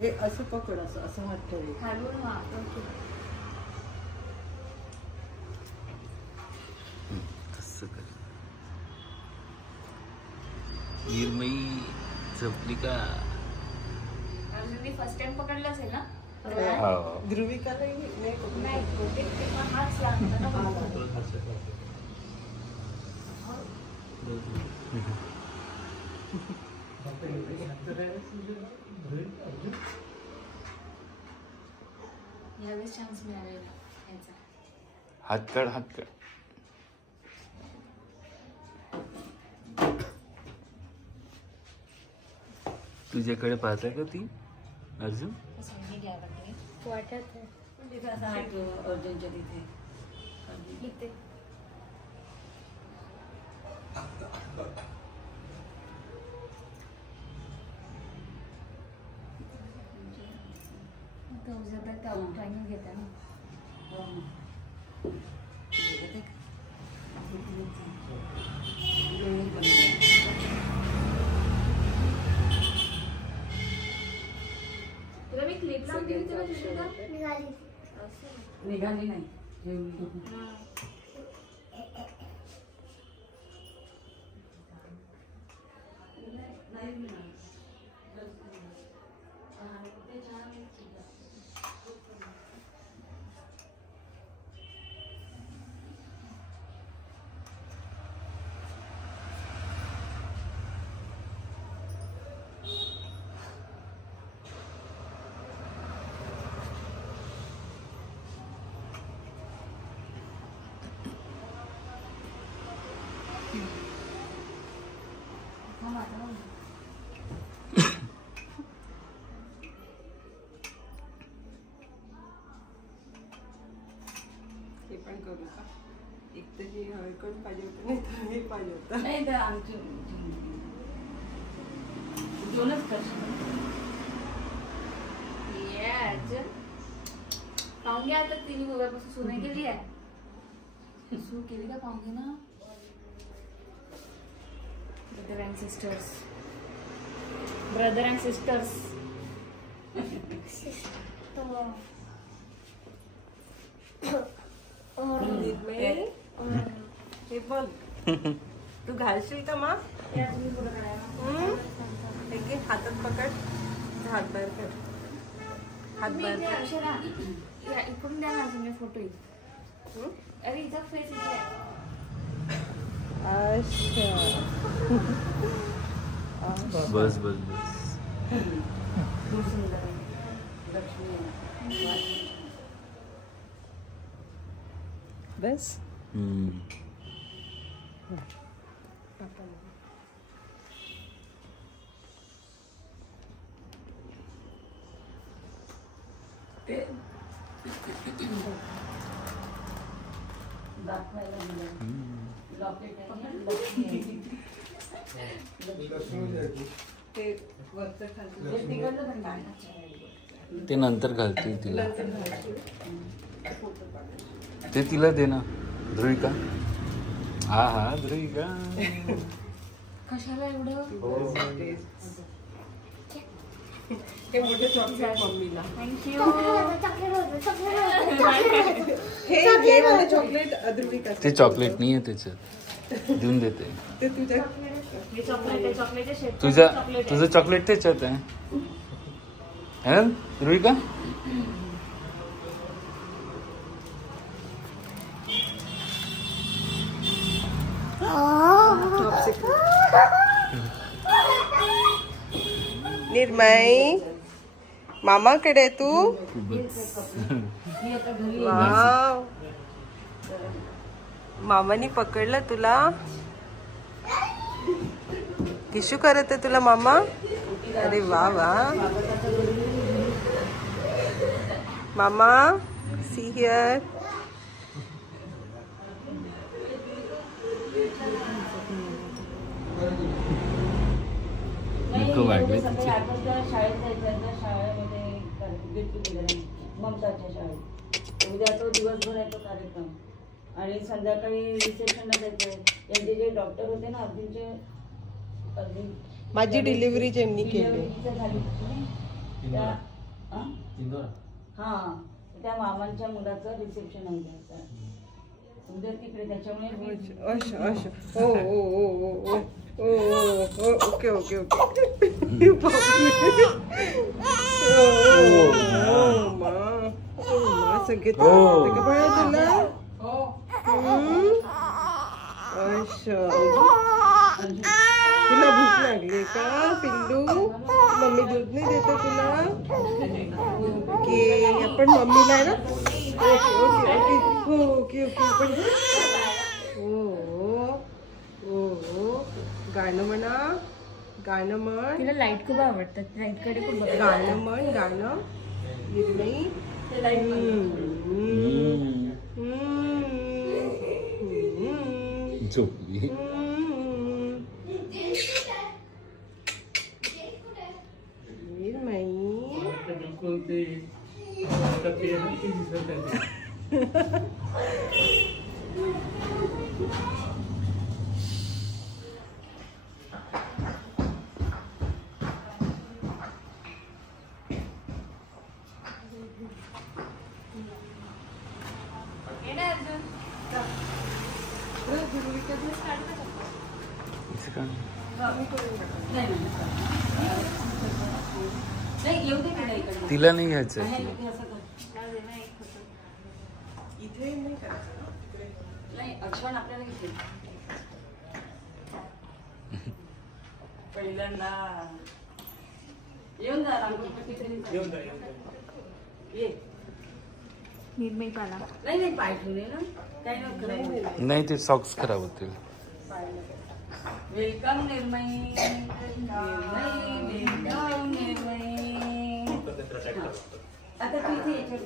हे असं पकड, असं असं हात ठेव खालून. हां ओके. तसं कर. निर्मयी झोपली का? मी फर्स्ट टाइम पकडलं असेल ना. ध्रुविकाला नाही हाच लागतो ना. यावेळेस चान्स मिळालेला याचा. हात काढ, हात काढ. तुझ्याकडे पाहता का ती अर्जुन? वाटत अर्जुनच्या तिथे इथे ट्रेनिंग घेता ना. तुला मी क्लिप लावून दिली तुला निघाली नाही. हे पण करू का? एक तर हे हळकट पाहिजे होतं, नाही तर हे पाहिजे होतं. नाही तर आमची दोनच करशील. पाहुणे आता तिने मोबाईलपासून सुने केली आहे. सू केली का पाहुणे ना. Brother and sisters. Brother and sisters. हे बोल, तू घालशील का मग? हातात पकड, हात बाहेर कर, हात बाहेर कर. इकडून द्या ना तुम्ही फोटो. अरे हिचा फेस इथे आहे. बस बस बस. बस. ते नंतर घालतील तिला. ते तिला दे ना ध्रुविका. हा हा ध्रुविका. कशाला एवढं? हे मोठे चॉकलेट मम्मीला. थँक्यू. हे वाले चॉकलेट ध्रुविका. ते चॉकलेट नाही आहे त्याच्यात, देऊन देते. ते तुझ्या तुझं चॉकलेट त्याच्यात आहे है ना ध्रुविका? निर्मय मामाकडे तू. वाव, मामानी पकडलं तुला. किशू करत आहे तुला मामा. अरे वा वा मामा, सी हिअर. वाढले शाळेत जायचं. शाळेमध्ये ममताच्या शाळेत उद्या तो दिवसभर आहे तो कार्यक्रम. आणि संध्याकाळी रिसेप्शनला जायचं. यांचे जे डॉक्टर होते ना अर्जुनचे, माझी डिलिव्हरी ज्यांनी केली झाली हा त्या मामांच्या मुलाचं रिसेप्शन आहे आता. उद्या तिकडे त्याच्यामुळे अच्छा अच्छा ओ ओ ओ ओ ओ ओ ओके ओके ओके मा सगळे का बाळा तुला अच्छा तुला भूक लागली का पिल्लू मम्मी दूध नाही देते तुला ओके आपण मम्मीला आहे ना ओके ओके ओके हो ओके ओके आपण हो हो गाणं म्हणा गाणं म्हण तिला लाईट खूप आवडतात लाईट कडे खूप बघायला गाणं म्हण गाणं निर्णय झोपली तिला नाही घ्यायचं इथे नाही करायचं ना तिकडे नाही अक्षण आपल्याला घेतली पहिल्यांदा येऊन जा ये निर्मय पाला नाही नाही पाय ठेवले ना काही नाही नाही ते सॉक्स खराब होतील वेलकम निर्मय वेलकम निर्मय आता तू इथे याच्यात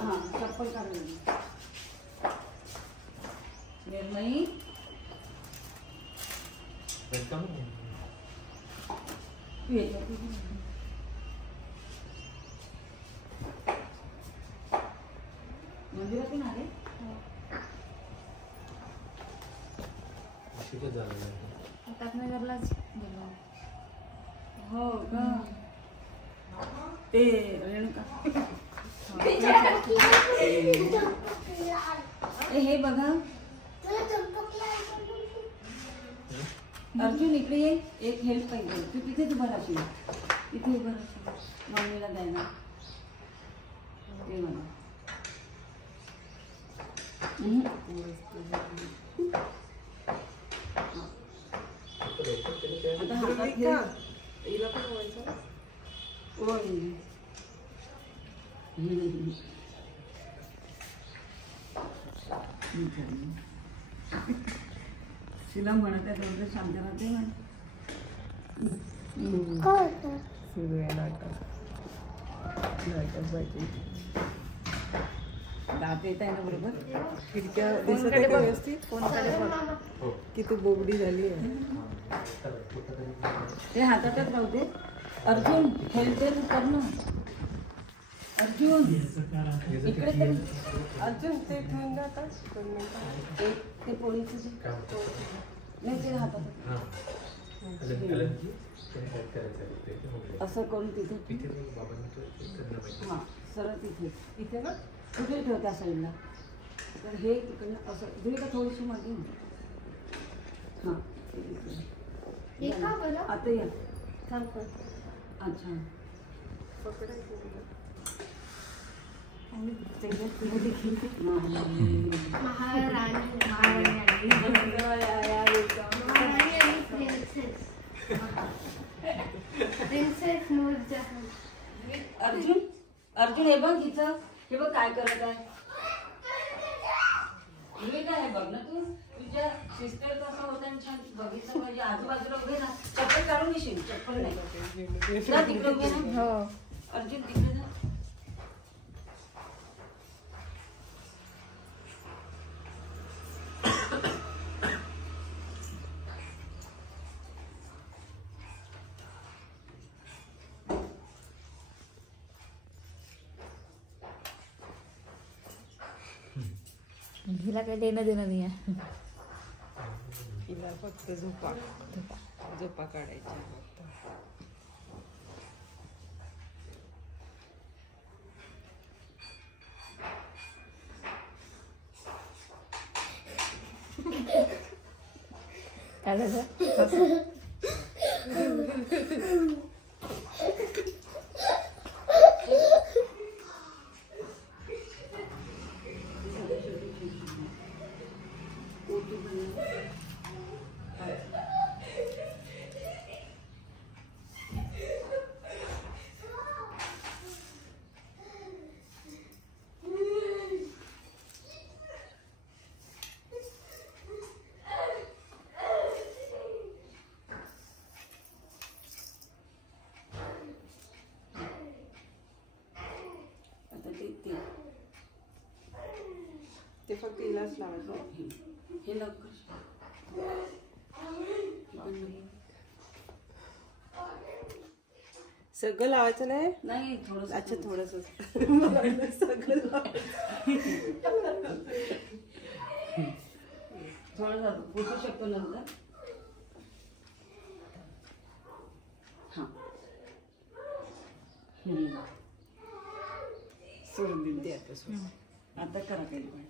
हां चप्पल काढून निर्मयी तू याच्यात मंदिरातून आले तापनगरलाच गेलो हो का ते रेणुका हे बघा अर्जुन इकडे ये एक हेल्प पाहिजे तू तिथेच उभा राहशील तिथे उभा राहशील मम्मीला द्यायला ते म्हणा आता हातात घे हिला पण व्हायचं तिला म्हणत आहे तेवढं शांत राहते सुरू आहे नाटक पाहिजे दात येत आहे ना बरोबर खिडक्या दिसत आहे का व्यवस्थित किती बोबडी झाली आहे ते हातातच राहू दे अर्जुन हेल्प कर ना अर्जुन इकडे तरी अजून ते ठेवून द्या आता 2 मिनिटं ते पोळीचं जे नाही ते हातात असं करून तिथे हां सरळ तिथे इथे ना कुठे ठेव त्या साईडला तर हे इकडनं असं धुई का थोडीशी मागे हां आता या अच्छा अर्जुन अर्जुन हे बघ इथं हे बघ काय करत आहे हे बघ ना तू तुझ्या सिस्टर कसं होतं आणि छान बघितलं पाहिजे आजूबाजूला उभे ना चप्पल काढून घेशील चप्पल नाही जा तिकडे उभे ना हो अर्जुन तिकडे जा हिला काही देणं देणं नाही आहे हिला फक्त झोपा काढायच्या काय झालं? ते फक्त हिलाच लावायचं. हे लवकर सगळं लावायचं नाही. नाही थोडं. अच्छा थोडस. थोडं पुसू शकतो नंतर. हा सोडून दिली आता. आता करा काही पण.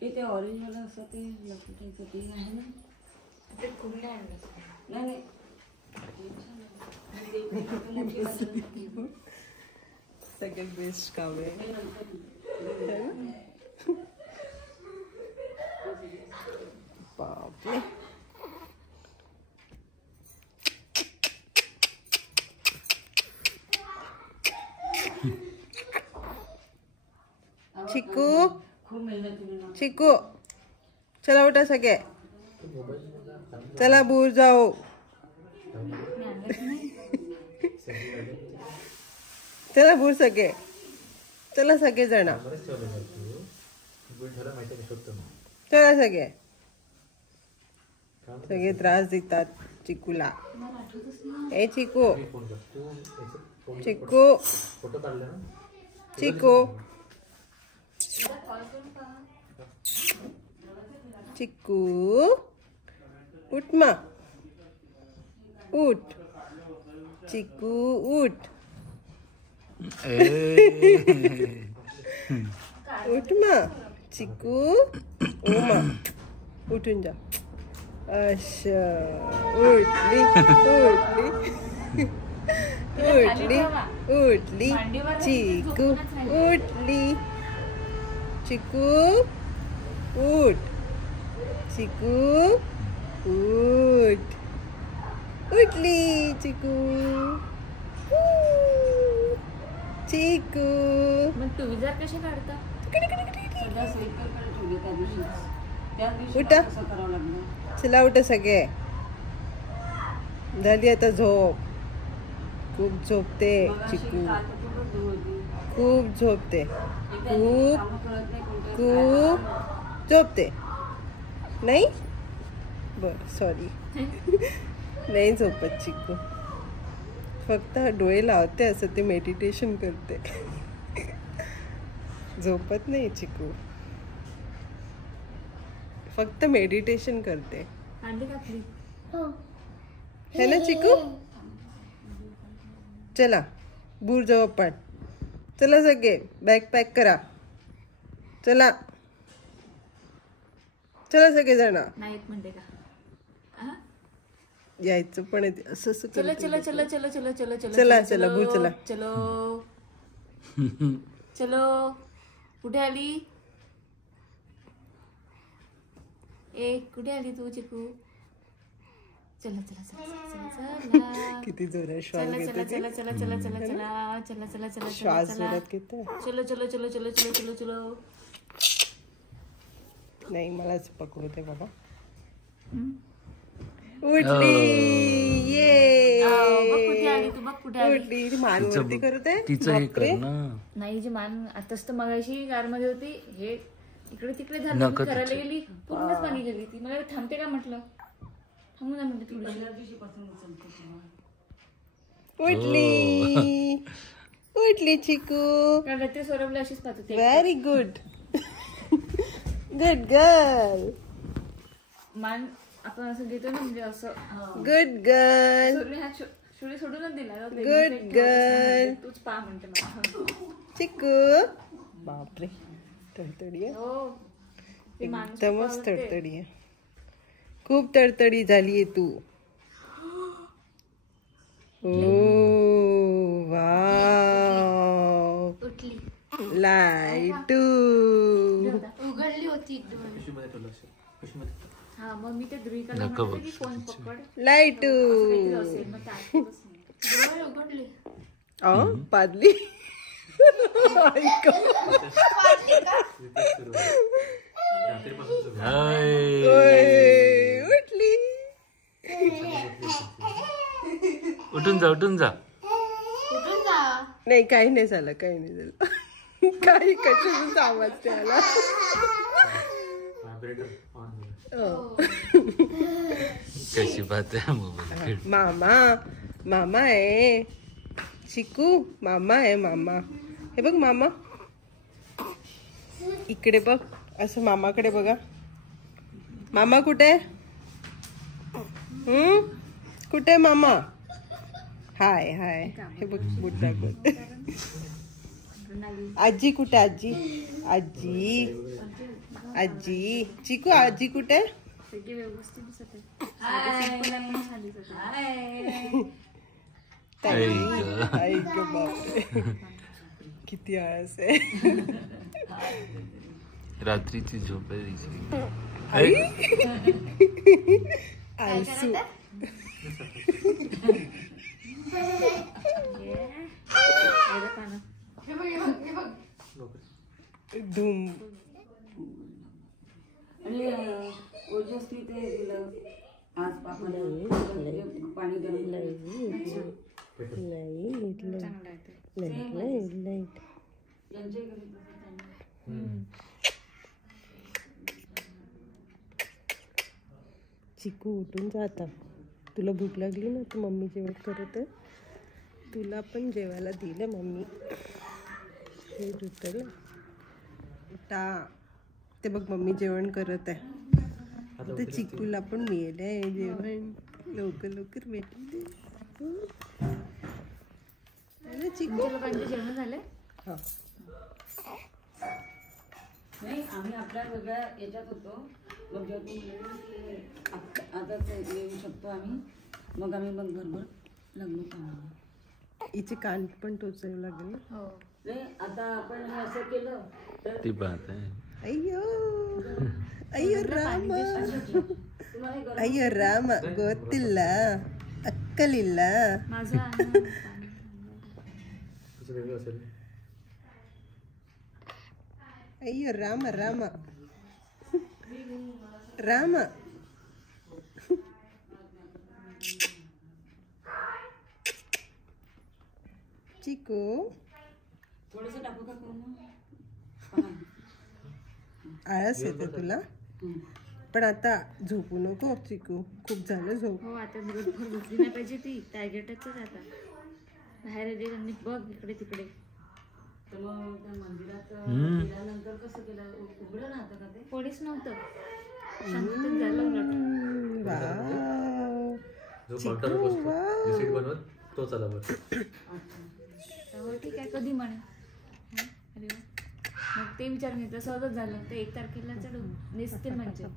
ते ऑरेंज वाला असं ते लपटायचं ते आहे ना. ते खूप नाही आणलं. नाही सगळ्यात बेस्ट काम आहे. बापरे. चिकू खूप मेहनत केली. चिकू चला उठा सगळे. चला दूर जाओ. चला दूर सगळे. चला सगळे जण. चला सगळे. सगळे त्रास देतात चिकूला. ए चिकू चिकू चिकू चिकू उठ मा. उठ चिकू उठ. उठ मा चिकू. ओ मा उठून जा. अच्छा उठली उठली उठली उठली. चिकू उठली. चिकू उठ. चिकू उठ. उठली चिकू. चिकू मग टू व्हीलर कसे काढता? सगळ्या सायकलकडे ठेवले त्या दिवशी. त्याच दिवशी उठा. असं करावं लागलं. चला उठा सगळे. झाली आता झोप. खूप झोपते चिकू. खूप झोपते. खूप खूप झोपते. नाही बर सॉरी. नाही झोपत चिकू. फक्त डोळे लावते असं ते मेडिटेशन करते. झोपत नाही चिकू. फक्त मेडिटेशन करते. अंडी घातली. है ना चिकू. चला दूर जाऊ आपण. चला सगळे बॅग पॅक करा. चला चला सगळे जण. नाही येत म्हणते का? यायचं पण असं असं चलो चलो चलो चलो चलो चलो चलो चला चला भूर चला. चलो चलो. कुठे आली? ए कुठे आली तू चिकू? चला चला चला चला चला. किती जोरात श्वास चला घेते चला चला चला चला चला चला चला चला चला श्वास चला जोरात घेते. चलो चलो चलो चलो चलो चलो चलो. नाही मलाच पकडू दे बाबा. उठली. ये बघ कुठे आली तू. बघ कुठे आली. उठली. मान वरती करत आहे. तिचं हे कर ना. नाही जी मान आताच तर मगाशी कार मध्ये होती. हे इकडे तिकडे झालं. करायला गेली पूर्णच पाणी गेली. ती मला थांबते का म्हटलं. थांबू ना म्हटलं थोडी. पहिल्या दिवशीपासून उचलते तेव्हा. उठली. उठली चिकू. कारण ते सौरभला अशीच पाहत होते. Very good. Good girl. मान आपण असं घेतो ना म्हणजे असं. Good girl. सौरभ हा शिवडी सोडूनच दिला. Good girl. तूच पा म्हणते मला. चिकू बापरे तडतडी आहे. हो ते माणूस एकदमच तडतडी आहे. खूप तडतडी झालीये तू. ओ वाव उठली लाईट उघडली होती हा मग मी ते ध्रुवीकाला म्हणाले की फोन पकड लाईट काहीतरी असेल मग ते ऐकतच नाही. डोळे उघडले पादली उठली. उठून जा कुठून जा नाही काही नाही झालं काही नाही झालं. काही कशाच आवाज त्याला. कशी बात आहे मोबाईल. मामा मामा आहे चिकू. मामा आहे मामा. हे बघ मामा इकडे बघ. असं मामाकडे बघा. मामा कुठे कुठे मामा. हाय हाय. हे बघ बुट दाखवत. आजी कुठे आजी आजी आजी. चिकू आजी कुठे. सगळे व्यवस्थित दिसत आहे. ऐक बापरे किती आळस आहे. रात्रीची झोप आहे. आळसू. धूम. आणि ओजस्वी ते दिलं आज पापाला पाणी गरम यांच्या घरी चिकू उठून जाता. तुला भूक लागली ना तर मम्मी जेवण करत आहे. तुला पण जेवायला दिलं मम्मी. हे उठल उठा. ते बघ मम्मी जेवण करत आहे. आता चिकूला पण मिळेल आहे जेवण. लवकर लवकर भेटले चिकू. लोकांचे जेवण झाले. हा नाही आम्ही आपल्या वेगळ्या याच्यात होतो. मग जेव्हा तुम्ही आताच येऊ शकतो आम्ही. मग आम्ही मग घरभर लग्न पाहू. हिचे कान पण टोचावं लागेल ना. हो नाही आता आपण हे असं केलं तर ती बात आहे. अय्यो अय्यो राम तुम्हाला ಅಯ್ಯೋ ರಾಮ ಗೊತ್ತಿಲ್ಲ ಅಕ್ಕಲಿಲ್ಲ. माझा ಅಯ್ಯೋ ರಾಮ ರಾಮ ರಾಮ. चिकू थोडंसं टाकू का करू. आळस येते तुला पण आता झोपू नको चिकू. खूप झालं झोप. हो आता दिवसभर झोपली नाही पाहिजे ती. टार्गेटच आता बाहेर येते त्यांनी बघ इकडे तिकडे. तर मग त्या मंदिरात गेल्यानंतर कसं केलं उघडं राहतं का ते. कोणीच नव्हतं. शांततेत झालं उलट. वाव चिकू वाव. हो ठीक आहे कधी म्हणे. अरे वा. मग ते विचारून घेतलं सहजच झालं. ते 1 तारखेला चढू निसते म्हणजे 1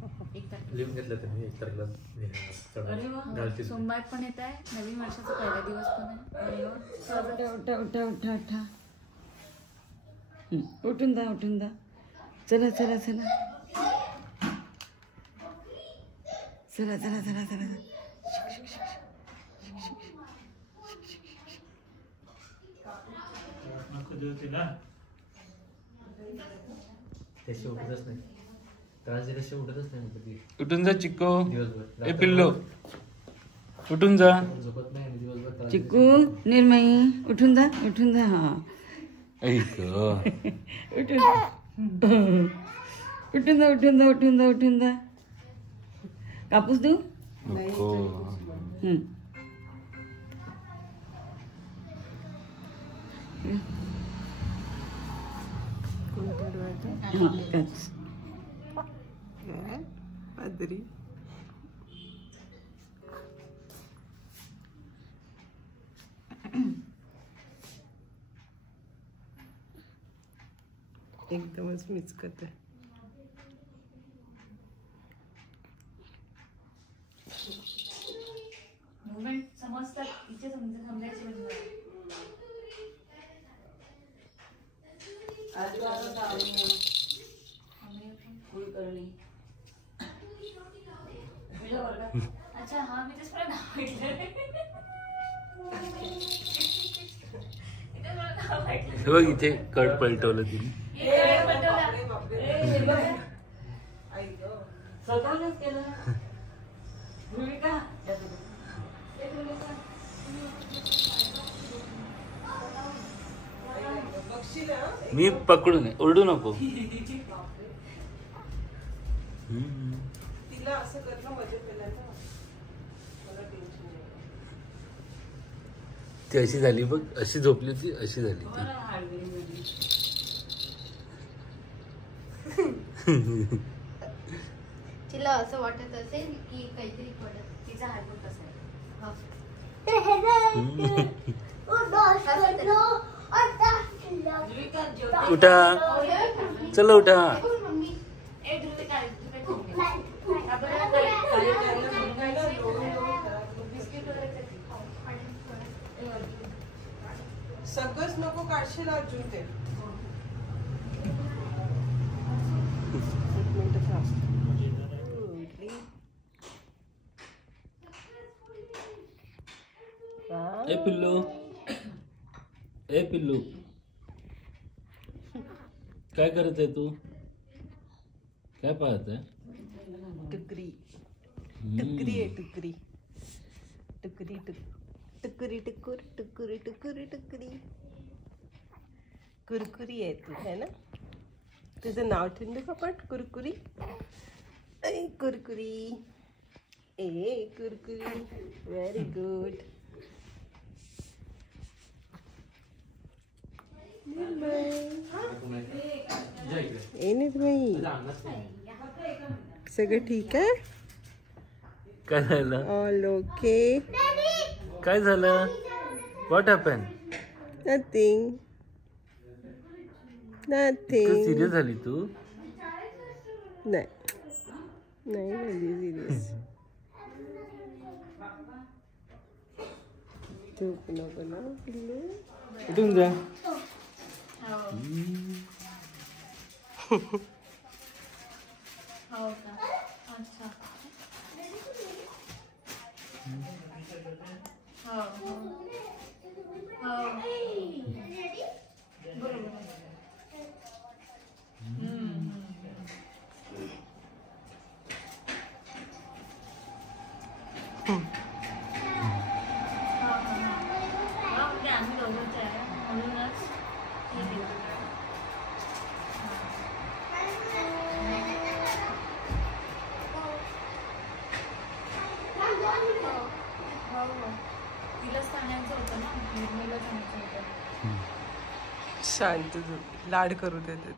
तारखेला. अरे वा. सोमवार पण येत आहे. नवीन वर्षाचा पहिला दिवस पण आहे. अरे वा. उठा उठा उठा उठा. उठून जा उठून जा. चला चला चला चला चला चला चला. उठून जा चिक्को. ए पिल्लो उठून जा. चिकू निर्मयी उठून जा उठून जा. हा ऐक उठून उठून जा उठून जा उठून जा उठून जा. कापूस देऊ. नको. पादरी एकदमच मिचकत आहे. मुवमेंट समजतात तिचे समजायचे म्हणजे अच्छा हा मी तेच मला नाव हे बघ इथे कड पलटवलं तिने. स्वतःच केलं भूमिका. मी पकडू नये, ओरडू नको. तिला असं करणं मजा केलं ना, मला टेन्शन नाही. ती अशी झाली बघ, अशी झोपली होती, अशी झाली ती. तिला असं वाटत असेल की काहीतरी पडत. तिचा हात पण कसा आहे. उठा, चला उठा. ए ध्रुवी काय सगळंच नको काढशील अर्जुन ते. एक मिनिट थांब. ए पिल्लू, ए पिल्लू, काय करत आहे तू? काय पाहत आहे? टुकरी टुकरी आहे, टुकरी टुकरी टुकरी टुकुर टुकुरी टुकुरी टुकरी. कुरकुरी आहे तू, है ना? तुझं नाव ठेवून देऊ आपण, कुरकुरी. ऐ कुरकुरी, ए कुरकुरी. Very good. ए निर्मयी, सगळं ठीक आहे? काय झालं? All okay? काय झालं? What happen? Nothing nothing. Serious झाली तू? नाही नाही झाली सिरियस. झोप नको ना पिल्लू. उठून जा. हो का? अच्छा. हो हो हो. बरोबर. म्हणजे आम्ही दोघंच आहे म्हणूनच ठीक आहे. तिलाच सांगायचं होतं ना, निर्मला सांगायचं होतं. शांत झोप, लाड करू देते.